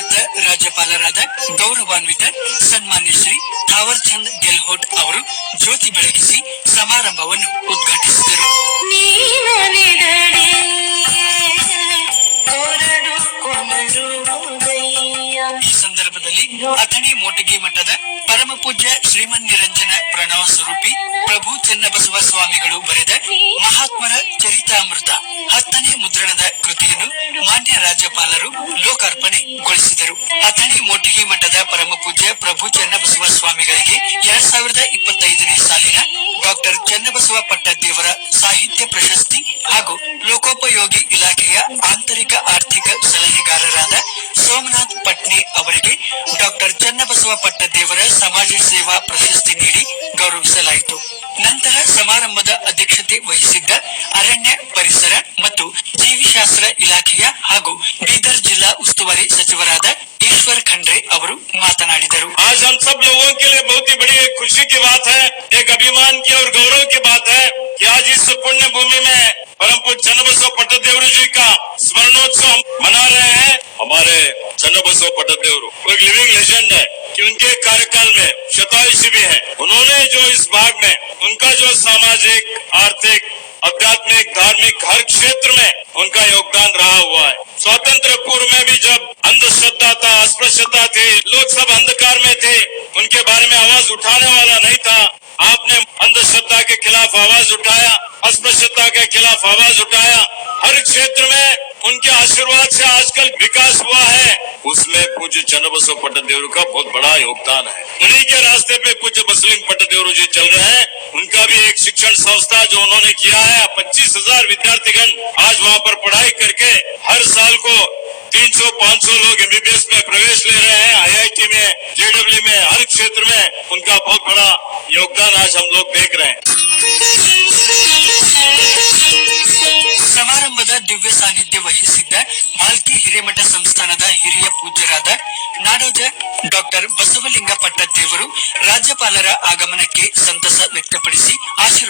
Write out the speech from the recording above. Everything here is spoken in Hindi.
ರಾಜ್ಯಪಾಲರಾದ ಗೌರವಾನ್ವಿತ ಸನ್ಮಾನ್ಯ ಶ್ರೀ ಥಾವರ್ ಚಂದ್ ಗೆಹ್ಲೋಟ್ ಅವರು ಜ್ಯೋತಿ ಬೆಳಗಿಸಿ ಸಮಾರಂಭವನ್ನು ಉದ್ಘಾಟಿಸಿದರು. ಈ ಸಂದರ್ಭದಲ್ಲಿ ಅಥಣಿ ಮೋಟಗಿ ಮಠದ ಪರಮ ಪೂಜ್ಯ ಶ್ರೀಮನ್ ನಿರಂಜನ ಪ್ರಣವ ಸ್ವರೂಪಿ ಪ್ರಭು ಚೆನ್ನಬಸವ ಸ್ವಾಮಿಗಳು ಬರೆದ ಮಹಾತ್ಮರ ಚರಿತಾಮೃತ ಹತ್ತನೇ ಮುದ್ರಣದ ಕೃತಿಯನ್ನು ಮಾನ್ಯ ರಾಜ್ಯಪಾಲರು ಲೋಕಾರ್ಪಣೆಗೊಳಿಸಿದರು ಅಥಣಿ ಮೋಟಿಗೆ ಮಠದ ಪರಮ ಪೂಜ್ಯ ಪ್ರಭು ಚನ್ನಬಸವ ಸ್ವಾಮಿಗಳಿಗೆ ಎರಡ್ ಸಾವಿರದ ಇಪ್ಪತ್ತೈದನೇ ಸಾಲಿನ ಡಾಕ್ಟರ್ ಚನ್ನಬಸವ ಪಟ್ಟದೇವರ ಸಾಹಿತ್ಯ ಪ್ರಶಸ್ತಿ ಹಾಗೂ ಲೋಕೋಪಯೋಗಿ ಇಲಾಖೆಯ ಆಂತರಿಕ ಆರ್ಥಿಕ ಸಲಹೆಗಾರರಾದ ಸೋಮನಾಥ್ ಪಟ್ನಿ ಅವರಿಗೆ ಡಾಕ್ಟರ್ ಚನ್ನಬಸವ ಪಟ್ಟದೇವರ ಸಮಾಜ ಸೇವಾ ಪ್ರಶಸ್ತಿ ನೀಡಿ ಗೌರವಿಸಲಾಯಿತು. ನಂತರ ಸಮಾರಂಭದ ಅಧ್ಯಕ್ಷತೆ ವಹಿಸಿದ್ದ ಅರಣ್ಯ ಪರಿಸರ ಮತ್ತು ಜೀವಿಶಾಸ್ತ್ರ ಇಲಾಖೆಯ ಹಾಗೂ ಬೀದರ್ ಜಿಲ್ಲಾ ಉಸ್ತುವಾರಿ ಸಚಿವರಾದ ಈಶ್ವರ್ ಖಂಡ್ರೆ ಅವರು ಮಾತನಾಡಿದರು आज हम सब लोगों के लिए बहुत ही बड़ी एक खुशी की बात है एक अभिमान की और गौरव की बात है कि आज इस पुण्य भूमि में परम पूज्य चन्नबसव पट्टदेवरू जी का स्मरणोत्सव हम मना रहे हैं हमारे चन्नबसव पट्टदेवरू वो एक लिविंग लेजेंड है कि उनके कार्यकाल में शतायुषी भी है उन्होंने जो इस भाग में उनका जो सामाजिक आर्थिक आध्यात्मिक धार्मिक हर क्षेत्र में उनका योगदान रहा हुआ है। स्वतंत्र पूर्व में भी जब अंधश्रद्धा था, अस्पृश्यता थी, लोग सब अंधकार में थे, उनके बारे में आवाज़ उठाने वाला नहीं था। आपने अंधश्रद्धा के खिलाफ आवाज़ उठाया, अस्पृश्यता के खिलाफ आवाज़ उठाया। हर क्षेत्र में उनके आशीर्वाद से आजकल विकास हुआ है। उसमें पूज्य चन्नबसव पट्टदेवरू का बहुत बड़ा योगदान है। उन्हीं के रास्ते पे पूज्य बसलिंग पट्टदेवरू जी चल रहे हैं। उनका भी एक शिक्षण संस्था जो उन्होंने किया है, पच्चीस हज़ार विद्यार्थीगण आज वहाँ पर पढ़ाई करके हर साल को 300 500 लोग एमबीबीएस में प्रवेश ले रहे हैं आईआईटी में जेडब्ल्यू में, हर क्षेत्र में उनका बहुत बड़ा योगदान आज हम लोग देख रहे हैं। ದಿವ್ಯ ಸಾನ್ನಿಧ್ಯ ವಹಿಸಿದ್ದ ಮಾಲ್ಕಿ ಹಿರೇಮಠ ಸಂಸ್ಥಾನದ ಹಿರಿಯ ಪೂಜ್ಯರಾದ ನಾಡೋಜ ಡಾಕ್ಟರ್ ಬಸವಲಿಂಗ ಪಟ್ಟದೇವರು ರಾಜ್ಯಪಾಲರ ಆಗಮನಕ್ಕೆ ಸಂತಸ ವ್ಯಕ್ತಪಡಿಸಿ ಆಶೀರ್ವಾದ